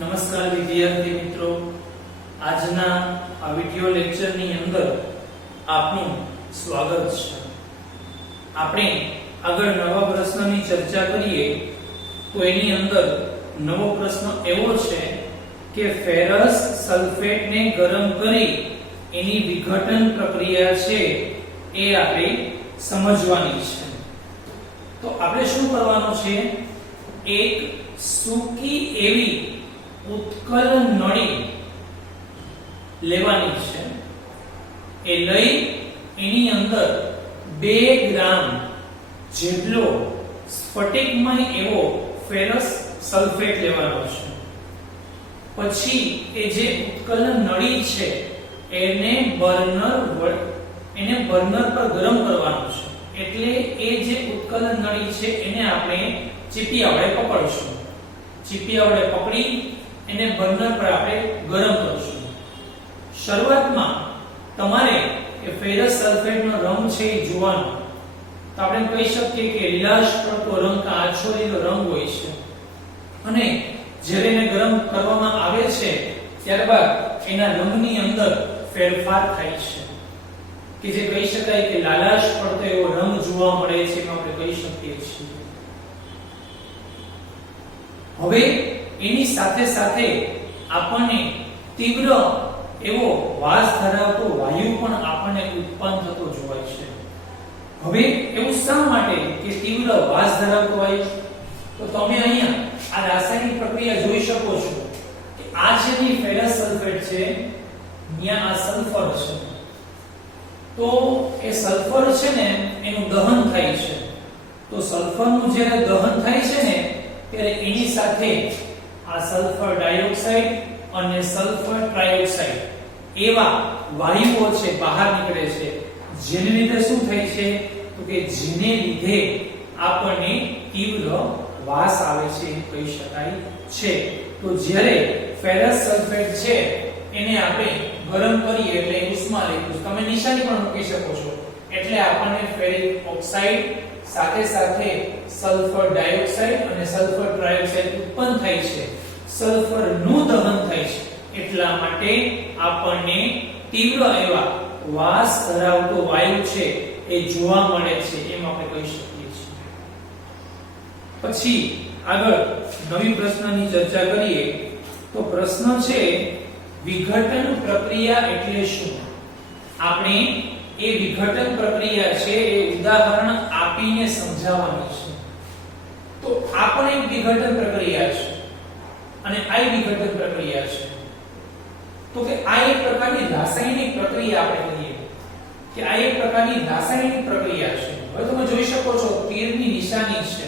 નમસ્કાર વિદ્યાર્થી મિત્રો, આજના આ વિડિયો લેક્ચરની અંદર આપનું સ્વાગત છે। આપણે આગળ નવા પ્રશ્નની ચર્ચા કરીએ તો એની અંદર નવો પ્રશ્ન એવો છે કે ફેરસ સલ્ફેટને ગરમ કરી એની વિઘટન પ્રક્રિયા છે એ આપણે સમજવાની છે। તો આપણે શું કરવાનું છે, એક સૂકી એવી ઉત્કલ નળી લેવાની છે। એ લઈ એની અંદર 2 ગ્રામ જેટલો સ્ફટિકમય એવો ફેરસ સલ્ફેટ લેવાનો છે। પછી એ જે ઉત્કલ નળી છે એને બર્નર પર ગરમ કરવાનું છે। એટલે એ જે ઉત્કલ નળી છે એને આપણે ચીપિયા વડે પકડશું। ચીપિયા વડે પકડી એને બર્નર પર આપણે ગરમ કરશું। શરૂઆતમાં તમારે એ ફેરસ સલ્ફેટનો રંગ છે એ જોવાનો। તો આપણે કહી શકીએ કે લીલાશ પડતો રંગ કે આછો લીલો રંગ હોય છે, અને જ્યારે એને ગરમ કરવામાં આવે છે ત્યારબાદ એના રંગની અંદર ફેરફાર થાય છે કે જે કહી શકાય કે લાલાશ પડતો એવો રંગ જોવા મળે છે, એમ આપણે કહી શકીએ છીએ। હવે એની સાથે સાથે આપણને તીવ્ર એવો વાસ ધરાવતો વાયુ પણ આપણને ઉત્પન્ન થતો જોવાય છે। હવે એવું શા માટે કે તીવ્ર વાસ ધરાવતો વાયુ? તો તમે અહીંયા આ રાસાયણિક પ્રક્રિયા જોઈ શકો છો કે આ જેની ફેરસ સલ્ફેટ છે ત્યાં આ સલ્ફર છે। તો એ સલ્ફર છે ને એનું દહન થાય છે। તો સલ્ફરનું જ્યારે દહન થાય છે ને ત્યારે એની સાથે આ સલ્ફર ડાયોક્સાઇડ અને સલ્ફર ટ્રાયોક્સાઇડ એવા વાયુઓ છે બહાર નીકળે છે, જેને લીધે શું થાય છે તો કે જેને લીધે આપણને તીવ્ર વાસ આવે છે એમ કહી શકાય છે। તો જ્યારે ફેરસ સલ્ફેટ છે એને આપણે ગરમ કરીએ એટલે ઉષ્મા લેવું, તમે નિશાની પણ મૂકી શકો છો, એટલે આપણને ફેરિક ઓક્સાઇડ સાથે સાથે સલ્ફર ડાયોક્સાઇડ અને સલ્ફર ટ્રાયોક્સાઇડ ઉત્પન્ન થાય છે। સલ્ફર નું દહન થાય છે એટલા માટે આપણને તીવ્ર એવા વાસ ધરાવતો વાયુ છે એ જોવા મળે છે એમ આપણે કહી શકીએ છીએ। પછી આગળ નવી પ્રશ્નની ચર્ચા કરીએ તો પ્રશ્ન છે વિઘટન પ્રક્રિયા એટલે શું? આપણે એ વિઘટન પ્રક્રિયા છે એ ઉદાહરણ આપીને સમજાવવાની છે। તો આ પણ એક વિઘટન પ્રક્રિયા છે અને આ વિઘટન પ્રક્રિયા છે। તો કે આ એક પ્રકારની રાસાયણિક પ્રક્રિયા આપણે કહીએ કે આ એક પ્રકારની રાસાયણિક પ્રક્રિયા છે। હવે તમે જોઈ શકો છો તીરની નિશાની છે,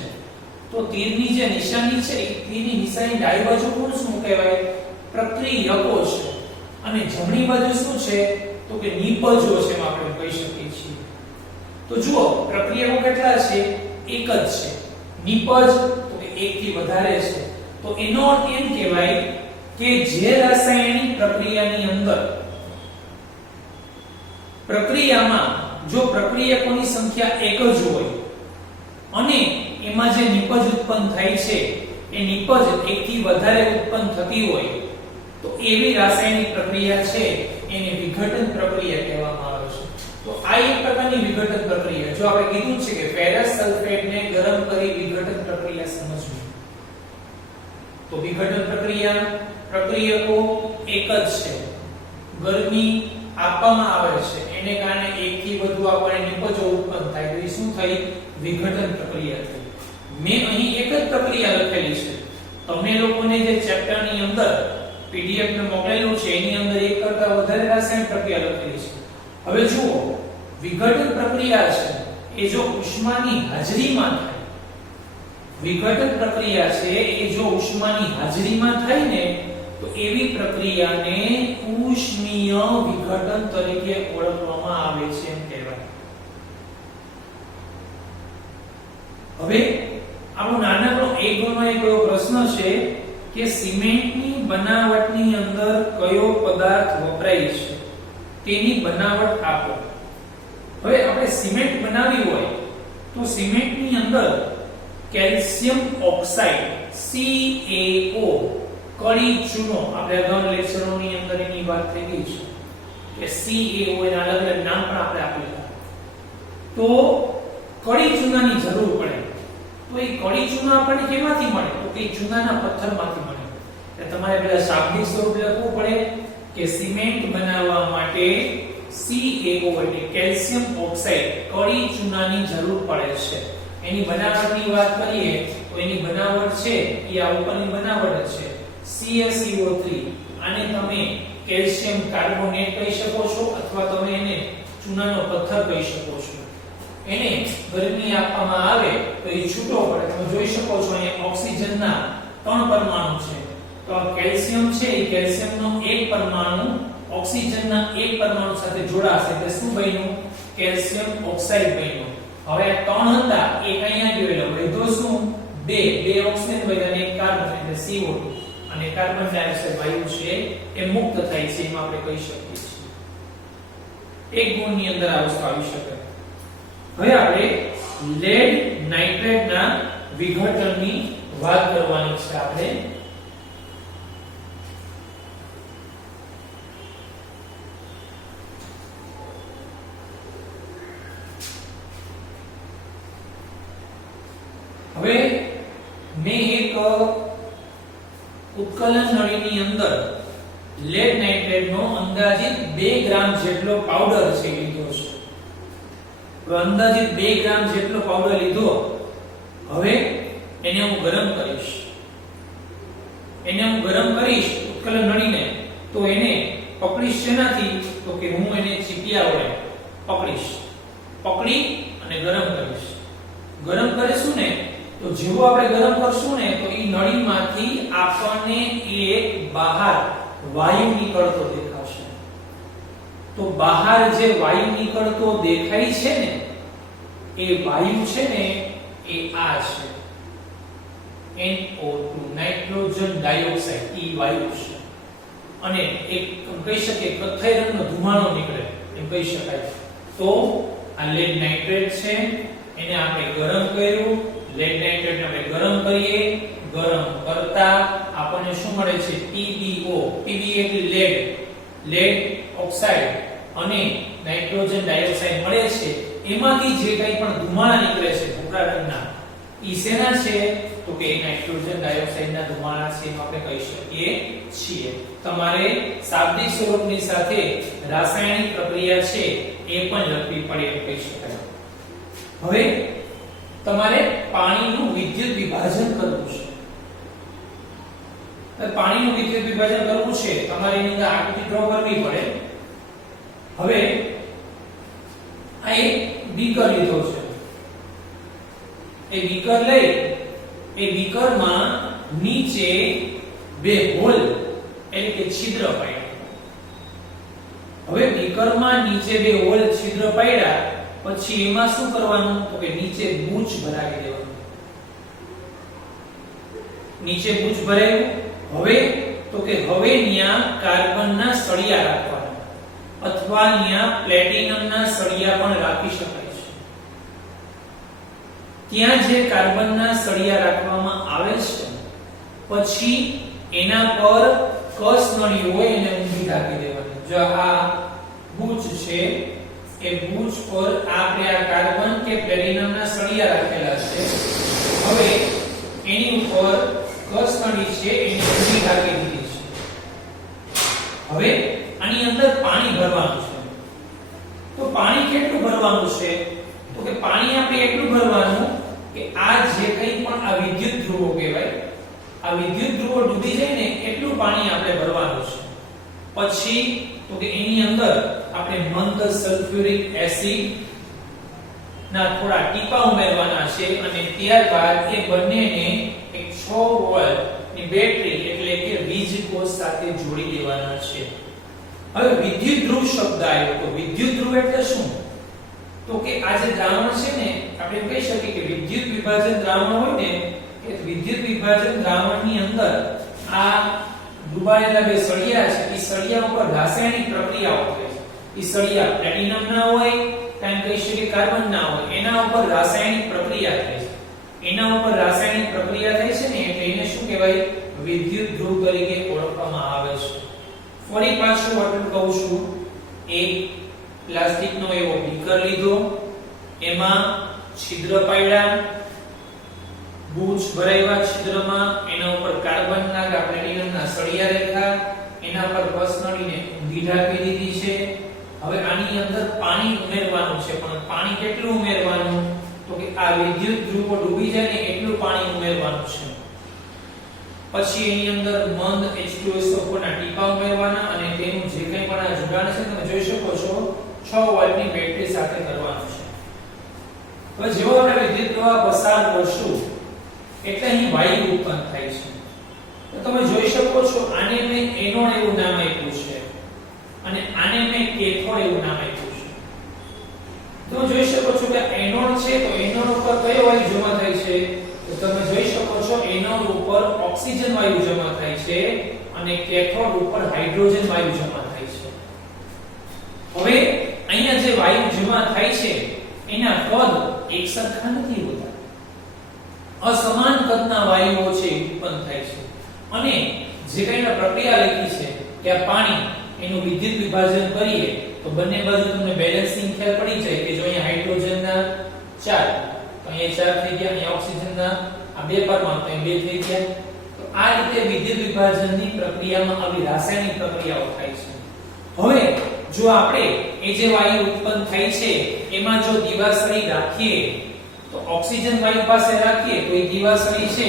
તો તીરની જે નિશાની છે એ તીરની નિશાની ડાબી બાજુ કોણ શું કહેવાય? પ્રક્રિયકો છે, અને જમણી બાજુ શું છે તો કે નિપજો છે એમ આપણે કહી શકીએ છીએ। તો જુઓ પ્રક્રિયકો કેટલા છે? એક જ છે। નિપજ તો કે એક થી વધારે છે। તો એનો અર્થ એમ કહેવાય કે જે રાસાયણિક પ્રક્રિયાની અંદર પ્રક્રિયામાં જો પ્રક્રિયકોની સંખ્યા એક જ હોય અને એમાં જે નિપજ ઉત્પન્ન થાય છે એ નિપજ એક થી વધારે ઉત્પન્ન થતી હોય તો એવી રાસાયણિક પ્રક્રિયા છે એને વિઘટન પ્રક્રિયા કહેવામાં આવે છે। તો આ એક પ્રકારની વિઘટન પ્રક્રિયા, જો આપણે કીધું છે કે ફેરસ સલ્ફેટને ગરમ કરી વિઘટન પ્રક્રિયા સમજવી, તો વિઘટન પ્રક્રિયકો એક જ છે, ગરમી આપવામાં આવે છે એને કારણે એક થી વધુ આપણને નિપજો ઉત્પન્ન થાય તો એ શું થઈ? વિઘટન પ્રક્રિયા થઈ। મેં અહીં એક જ પ્રક્રિયા લખેલી છે, તમે લોકોને જે ચેપ્ટરની અંદર પીડીએફ ને મોકલેલું છે એની અંદર એક કરતા વધારે રાસાયણિક પ્રક્રિયા લખેલી છે। હવે જુઓ વિઘટન પ્રક્રિયા છે એ જો ઉષ્માની હાજરીમાં થાય, વિઘટન પ્રક્રિયા છે એ જો ઉષ્માની હાજરીમાં થાય ને તો એવી પ્રક્રિયાને ઉષ્મીય વિઘટન તરીકે ઓળખવામાં આવે છે એમ કહેવાય। હવે આપણો નાનકડો એક ગણનો એક એવો પ્રશ્ન છે કે સિમેન્ટની બનાવટની અંદર કયો પદાર્થ વપરાય છે તેની બનાવટ આપો। હવે આપણે સિમેન્ટ બનાવી હોય તો સિમેન્ટની અંદર કેલ્શિયમ ઓક્સાઇડ CaO કડી ચૂનો આપણે અગાઉના લેક્ચરોની અંદર એની વાત થઈ ગઈ છે કે CaO એના અલગ અલગ નામ પણ આપણે આપેલા. તો કડી ચૂનાની જરૂર પડે તો એ કડી ચૂના આપણને કેમાંથી મળે તો કે ચૂનાના પથ્થરમાંથી મળે. એટલે તમારે પહેલા શાબ્દિક સ્વરૂપ લખવું પડે કે સિમેન્ટ બનાવવા માટે CaO એટલે કેલ્શિયમ ઓક્સાઇડ કડી ચૂનાની જરૂર પડે છે. એની બનાવટની વાત કરીએ તો એની બનાવટ છે એ આ ઉપરની બનાવટ છે CaCO3. આને તમે કેલ્શિયમ કાર્બોનેટ કહી શકો છો અથવા તમે એને ચૂનાનો પથ્થર કહી શકો છો. એને ગરમી આપવામાં આવે તો એ છૂટો પડે. તમે જોઈ શકો છો અહીંયા ઓક્સિજનના 3 પરમાણુ છે. તો આ કેલ્શિયમ છે એ કેલ્શિયમનો એક પરમાણુ ઓક્સિજનના એક પરમાણુ સાથે જોડાશે એટલે શું બન્યું કેલ્શિયમ ઓક્સાઇડ બન્યું. હવે આ 3 હતા એક અહીંયા ગયો એટલે વધ્યો શું બે ઓક્સિજન બન્યા અને એક કાર્બન એટલે CO2 અને કાર્બન ડાયોક્સાઇડ વાયુ છે એ મુક્ત થાય છે એમ આપણે કહી શકીએ છીએ. એક ગુણની અંદર આ વસ્તુ આવી શકે. હવે આપણે લેડ નાઇટ્રેટના વિઘટનની વાત કરવાની છે. આપણે હવે મેં એક ઉત્કલન નળીની અંદર લેડ નાઇટ્રેટનો અંદાજિત 2 ગ્રામ જેટલો પાવડર છે લીધો છે. તો અંદાજિત 2 ગ્રામ જેટલો પાવડર લીધો. હવે એને હું ગરમ કરીશ ઉત્કલન નળીને. તો એને પકડીશ શેનાથી તો કે હું એને ચીપિયા વડે પકડી અને ગરમ કરીશ. ગરમ કરીશું ને તો જેવો આપણે ગરમ કરશું ને તો ઈ નળીમાંથી આપણને એક બહાર વાયુ નીકળતો દેખાશે. તો બહાર જે વાયુ નીકળતો દેખાય છે ને એ વાયુ છે ને એ આ છે NO2 નાઇટ્રોજન ડાયોક્સાઇડ. ઈ વાયુ છે અને એક કહી શકીએ કથ્થઈ રંગનો ધુમાડો નીકળે એમ કહી શકાય. તો આ લેડ નાઇટ્રેટ છે એને આપણે ગરમ કર્યું. લેડ નાઇટ્રેટને આપણે ગરમ કરીએ. ગરમ કરતા આપણને શું મળે છે PbO. Pb એટલે લેડ ઓક્સાઇડ અને નાઇટ્રોજન ડાયોક્સાઇડ મળે છે. એમાંથી જે કંઈ પણ ધુમાડા નીકળે છે ભૂરા રંગના ઈ શેના છે તો કે નાઇટ્રોજન ડાયોક્સાઇડના ધુમાડા છે એમ આપણે કહી શકીએ છીએ. તમારે શાબ્દિક સ્વરૂપની સાથે રાસાયણિક પ્રક્રિયા છે એ પણ લખવી પડે એમ કહી શકાય. હવે તમારે પાણીનું વિદ્યુત વિભાજન કરવું છે. પાણીનું વિદ્યુત વિભાજન કરવું છે તમારે એની અંદર આકૃતિ ડ્રો કરવી પડે. હવે આ એક બીકર લીધો છે. એ બીકર લઈ એ બીકરમાં નીચે 2 હોલ એટલે કે છિદ્ર પાડ્યા. હવે બીકરમાં નીચે 2 હોલ છિદ્ર પાડ્યા પછી એમાં શું કરવાનું તો કે નીચે બૂચ ભરાવી દેવાનું. નીચે બૂચ ભરાયું. હવે તો કે હવે ન્યા કાર્બનના સળિયા રાખવાના અથવા ન્યા પ્લેટિનમના સળિયા પણ રાખી શકાય છે. ત્યાં જે કાર્બનના સળિયા રાખવામાં આવે છે પછી એના પર કસ નળી હોય એને ઊંધી ઢાંકી દેવાની. જો આ બૂચ છે એ બૂચ પર આપણે આ કાર્બન કે પ્લેટિનમના સળિયા રાખેલા છે. હવે એની ઉપર કસનળી છે એની ઊંધી ઢાંકી દીધી છે. હવે આની અંદર પાણી ભરવાનું છે. તો પાણી કેટલું ભરવાનું છે તો કે પાણી આપણે એટલું ભરવાનું કે આ જે કંઈ પણ આ વિદ્યુત ધ્રુવો કહેવાય આ વિદ્યુત ધ્રુવો ડૂબી જાય ને એટલું પાણી આપણે ભરવાનું છે. પછી તો કે એની અંદર આપણે મંદ સલ્ફ્યુરિક એસિડ ના થોડા ટીપા ઉમેરવાના છે અને ત્યારબાદ એ બંનેને એક 6 વોલ્ટ ની બેટરી એટલે કે વીજ કોષ સાથે જોડી દેવાના છે. હવે વિદ્યુત ધ્રુવ શબ્દ આવ્યો. તો વિદ્યુત ધ્રુવ એટલે શું તો કે આ જે દ્રાવણ છે ને આપણે કહી શકીએ કે વિદ્યુત વિભાજન દ્રાવણ હોય ને એ વિદ્યુત વિભાજન દ્રાવણની અંદર આ ડુબાડેલા 2 સળિયા છે એ સળિયા ઉપર રાસાયણિક પ્રક્રિયાઓ થાય છે. એ સળિયા પ્લેટિનમ ના હોય કાં કહી શકીએ કાર્બન ના હોય એના ઉપર રાસાયણિક પ્રક્રિયા થાય છે. એના ઉપર રાસાયણિક પ્રક્રિયા થાય છે ને એટલે એને શું કહેવાય વિદ્યુત ધ્રુવ તરીકે ઓળખવામાં આવે છે. ફરી પાછું વર્ણન કહું છું. એક પ્લાસ્ટિકનો એવો બીકર લીધો, એમાં છિદ્ર પાડ્યા, બૂચ ભરાવ્યા છિદ્રમાં, એના ઉપર કાર્બનના કે પ્લેટિનમના સળિયા રેખા, એના પર પસનળીને ઊંધી ઢાંકી દીધી છે. હવે આની અંદર પાણી ઉમેરવાનું છે, પણ પાણી કેટલું ઉમેરવાનું? તો કે આ વિદ્યુત ધ્રુવો ડૂબી જાય ને એટલું પાણી ઉમેરવાનું છે. પછી એની અંદર મંદ H2SO4 ના ટીપા ઉમેરવાના અને તેનું જે કંઈ પણ આ જોડાણ છે તમે જોઈ શકો છો 6 વોલ્ટની બેટરી સાથે કરવાનું છે. હવે જેવો આપણે વિદ્યુત પ્રવાહ પસાર કરશું એટલે અહીં વાયુ ઉત્પન્ન થાય છે. તો તમે જોઈ શકો છો આને મેં એનોડ એવું નામ આપ્યું છે અને આને મેં કેથોડ એવું નામ આપ્યું છે. તો જોઈ શકો છો કે એનોડ છે તો એનોડ ઉપર કયો વાયુ જમા થાય છે? તો તમે જોઈ શકો છો એનોડ ઉપર ઓક્સિજન વાયુ જમા થાય છે અને કેથોડ ઉપર હાઇડ્રોજન વાયુ જમા થાય છે. હવે અહીંયા જે વાયુ જમા થાય છે એના કદ એકસરખા નથી હોતા. અસમાન કદના વાયુઓ છે ઉત્પન્ન થાય છે અને જે કંઈના પ્રક્રિયા લખી છે કે આ પાણી એનું વિદ્યુત વિભાજન કરીએ તો બંને બાજુ તમને બેલેન્સિંગ ખ્યાલ પડી જાય કે જો અહીંયા હાઇડ્રોજનના 4 તો અહીંયા 4 થઈ ગયા, અહીંયા ઓક્સિજનના આ બે પરમાણુ તો અહીં 2 થઈ ગયા. તો આ રીતે વિદ્યુત વિભાજનની પ્રક્રિયામાં આવી રાસાયણિક પ્રક્રિયાઓ થાય છે. હવે જો આપણે એ જે વાયુ ઉત્પન્ન થાય છે એમાં જો દિવાસળી રાખીએ તો ઓક્સિજન વાયુ પાસે રાખીએ તો એ દિવાસળી છે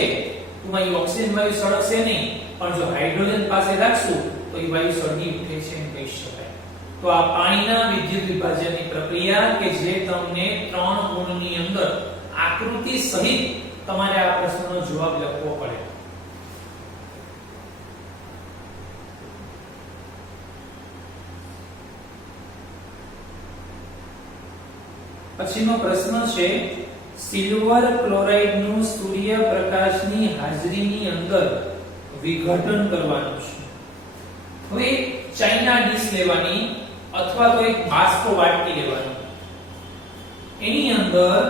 તો અહીં ઓક્સિજન વાયુ સળગશે નહીં, પણ જો હાઇડ્રોજન પાસે રાખશું તો એ વાયુ સળગી ઉઠે છે એમ કહી શકાય. તો આ પાણીના વિદ્યુત વિભાજનની પ્રક્રિયા કે જે તમને 3 ગુણની અંદર આકૃતિ સહિત તમારે આ પ્રશ્નનો જવાબ લખવો પડે. પછીનો પ્રશ્ન છે સિલ્વર ક્લોરાઇડ નું સૂર્યપ્રકાશની હાજરીની અંદર વિઘટન કરવાનું છે. હવે ચાઇના ડીશ લેવાની અથવા તો એક બાષ્પ વાટકી લેવાની. એની અંદર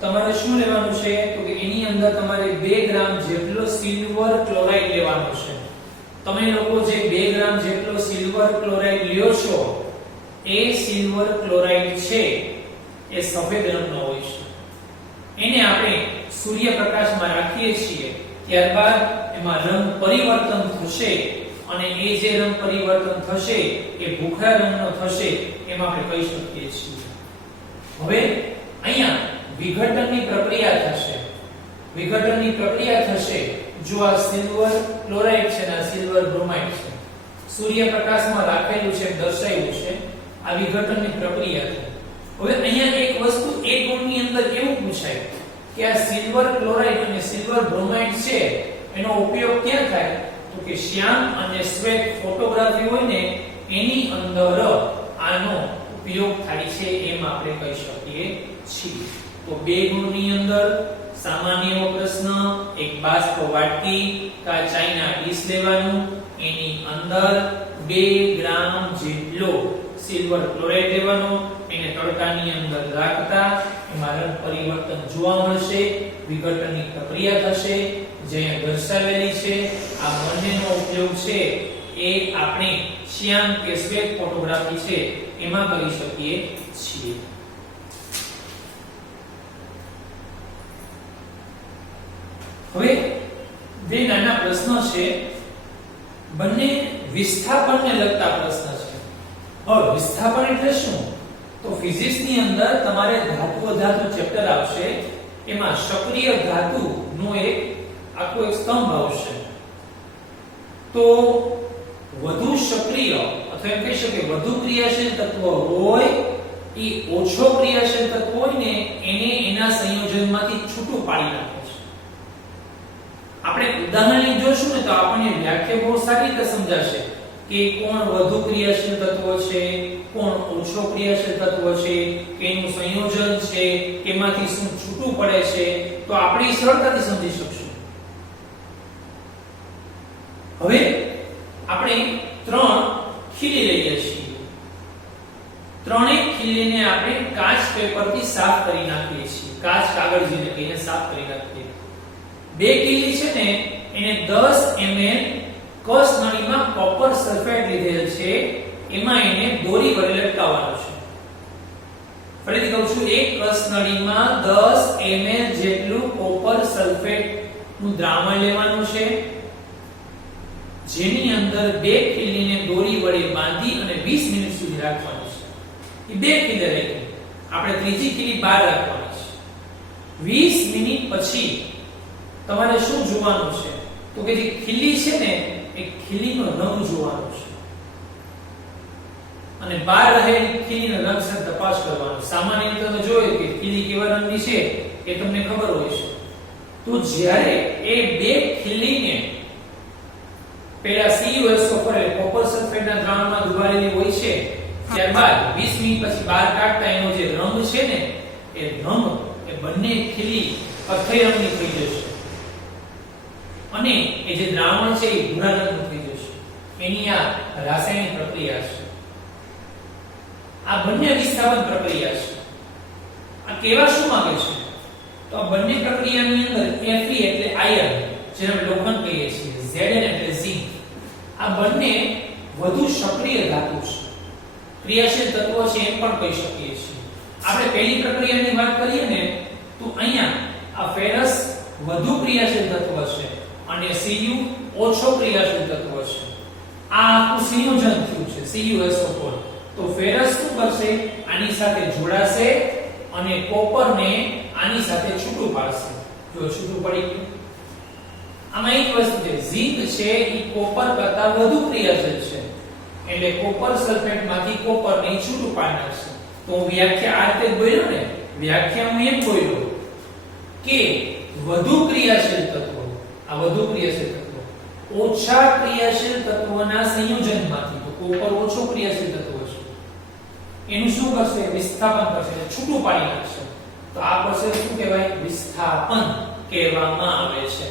તમારે શું લેવાનું છે? તો કે એની અંદર તમારે 2 ગ્રામ જેટલો સિલ્વર ક્લોરાઇડ લેવાનો છે. તમે લોકો જે 2 ગ્રામ જેટલો સિલ્વર ક્લોરાઇડ લ્યો છો એ સિલ્વર ક્લોરાઇડ છે એ સફેદ રંગનો હોય છે. એને આપણે સૂર્યપ્રકાશમાં રાખીએ છીએ, ત્યારબાદ એમાં રંગ પરિવર્તન થશે અને એ જે રંગ પરિવર્તન થશે એ ભૂખરા રંગનો થશે એમ આપણે કહી શકીએ છીએ. હવે અહીંયા વિઘટનની પ્રક્રિયા થશે. વિઘટનની પ્રક્રિયા થશે જો આ સિલ્વર ક્લોરાઇડ છે અને સિલ્વર બ્રોમાઇડ છે સૂર્યપ્રકાશમાં રાખેલું છે દર્શાવ્યું છે. આ વિઘટનની પ્રક્રિયા છે. હવે અહીંયા એક વસ્તુ એક ગુણની અંદર એવું પૂછાય કે આ સિલ્વર ક્લોરાઇડ અને સિલ્વર બ્રોમાઇડ છે એનો ઉપયોગ ક્યાં થાય? તો કે શ્યામ અને શ્વેત ફોટોગ્રાફી હોય ને એની અંદર આનો ઉપયોગ થાય છે એમ આપણે કહી શકીએ છીએ. તો 2 ગુણની અંદર સામાન્ય એવો પ્રશ્ન, એક બાષ્પ વાટકી કા ચાઇના ડીશ લેવાનું, એની અંદર 2 ગ્રામ જેટલો સિલ્વર ક્લોરાઇડ લેવાનો, એને તડકાની અંદર રાખતા એમાં રંગ પરિવર્તન જોવા મળશે, વિઘટનની પ્રક્રિયા થશે જે દર્શાવેલી છે. આ બંનેનો ઉપયોગ છે એ આપણે શ્યામ કે શ્વેત ફોટોગ્રાફી છે એમાં કરી શકીએ છીએ. હવે 2 નાના પ્રશ્નો છે, બંને વિસ્થાપનને લગતા પ્રશ્ન છે. હવે વિસ્થાપન એટલે શું? તો ફિઝિક્સ ની અંદર તમારે ધાતુ ચેપ્ટર આવશે, એમાં સક્રિય ધાતુ નો એક આખો એક સ્તંભ આવશે. તો વધુ સક્રિય અથવા એમ કહી શકીએ વધુ ક્રિયાશીલ તત્વ હોય એ ઓછો ક્રિયાશીલ તત્વ હોય ને એને એના સંયોજનમાંથી છૂટું પાડી નાખે છે. આપણે ઉદાહરણ જોશું ને તો આપણને વ્યાખ્યા બહુ સારી રીતે સમજાશે કે કોણ વધુ ક્રિયાશીલ તત્વ છે, કોણ ઓછો ક્રિયાશીલ તત્વ છે, કેનું સંયોજન છે, કેમાંથી શું છૂટું પડે છે, તો આપણે સરળતાથી સમજી શકશું. હવે આપણે 3 ખીલી લઈએ છીએ. 3 ખીલીને આપણે કાચ પેપરથી સાફ કરી નાખીએ છીએ. કાચ કાગળ જેને કહીએ સાફ કરી નાખીએ. 2 ખીલી છે ને એને 10 ml કસ નળીમાં કોપર સલ્ફેટ લીધેલ છે, એમાં એને દોરી વડે લટકાવવાનો છે. ફરીથી કહું છું, એક કસ નળીમાં 10 ml જેટલું કોપર સલ્ફેટ નું દ્રાવણ લેવાનું છે, જેની અંદર બે ખીલીને દોરી વડે બાંધી અને 20 મિનિટ સુધી રાખવાનું છે. એ બે ખીલી રહી, આપણે ત્રીજી ખીલી બહાર રાખવાની છે. 20 મિનિટ પછી તમારે શું જોવાનું છે? તો કે જે ખીલી છે ને, એ ખીલીનો રંગ જોવાનો છે અને બહાર રહેલી ખીલીનો રંગ સાથે તપાસ કરવાનો. સામાન્ય રીતે તમે જોયું કે ખીલી કેવા રંગની છે એ તમને ખબર હોય છે. તો જ્યારે એ બે ખીલીને પેલા CuSO4 એટલે કોપર સલ્ફેટના દ્રાવણમાં ડુબાડેલી હોય છે, ત્યારબાદ 20 મિનિટ પછી બહાર કાઢતા એનો જે રંગ છે ને, એ રંગ એ બંને ખીલી કથ્થઈ રંગની થઈ જશે અને એ જે દ્રાવણ છે એ ભૂરા રંગનું થઈ જશે. એની આ રાસાયણિક પ્રક્રિયા છે. આ બંને વિસ્થાપન પ્રક્રિયા છે. આ કેવા શું માંગે છે? તો આ બંને પ્રક્રિયાની અંદર Fe એટલે આયર્ન, જેને લોખંડ કહીએ છીએ, Zn એટલે ઝિંક, આ બંને વધુ સક્રિય ધાતુ છે, ક્રિયાશીલ તત્વો છે એમ પણ કહી શકીએ છીએ. આપણે પહેલી પ્રક્રિયાની વાત કરીએ ને, તો અહીંયા આ ફેરસ વધુ ક્રિયાશીલ તત્વ છે અને Cu ઓછો ક્રિયાશીલ તત્વ છે. આ આખું સંયોજન થયું છે CuSO4. તો ફેરસ શું કરશે? આની સાથે જોડાશે અને કોપરને આની સાથે છૂટું પાડશે. જો છૂટું પડી ગયું. આમાં એક વસ્તુ છે, ઝિંક છે એ કોપર કરતા વધુ ક્રિયાશીલ છે, એટલે કોપર સલ્ફેટમાંથી કોપરને છૂટું પાડી નાખશે. તો હું વ્યાખ્યા આ રીતે બોલ્યો ને, વ્યાખ્યા હું એમ બોલ્યો કે વધુ ક્રિયાશીલ તત્વો, આ વધુ ક્રિયાશીલ તત્વો ઓછા ક્રિયાશીલ તત્વોના સંયોજનમાંથી, તો કોપર ઓછો ક્રિયાશીલ તત્વ છે, એનું શું કરશે? વિસ્થાપન કરશે, છૂટું પાડી નાખશે. તો આ પ્રોસેસ શું કહેવાય? વિસ્થાપન કહેવામાં આવે છે.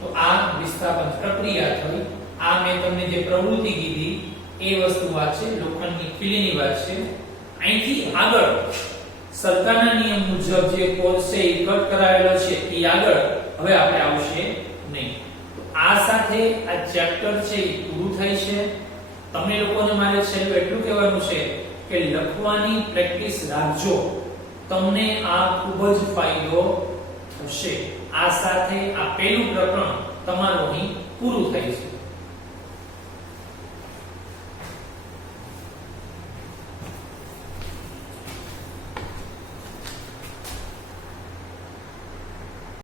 તો આ વિસ્થાપન પ્રક્રિયા થઈ. આ મેં તમને જે પ્રવૃત્તિ કીધી એ વસ્તુ વાત છે, લોખંડની ખીલીની વાત છે. અહીંથી આગળ સરકારના નિયમ મુજબ જે કોર્સ છે એ કટ કરાવેલો છે, એ આગળ હવે આપણે આવશે નહીં. તો આ સાથે આ ચેપ્ટર છે એ પૂરું થાય છે. તમને લોકોને મારે છેલ્લું એટલું કહેવાનું છે કે લખવાની પ્રેક્ટિસ રાખજો, તમને આ ખૂબ જ ફાયદો થશે. આ સાથે આ પહેલું પ્રકરણ તમારું અહીં પૂરું થાય છે.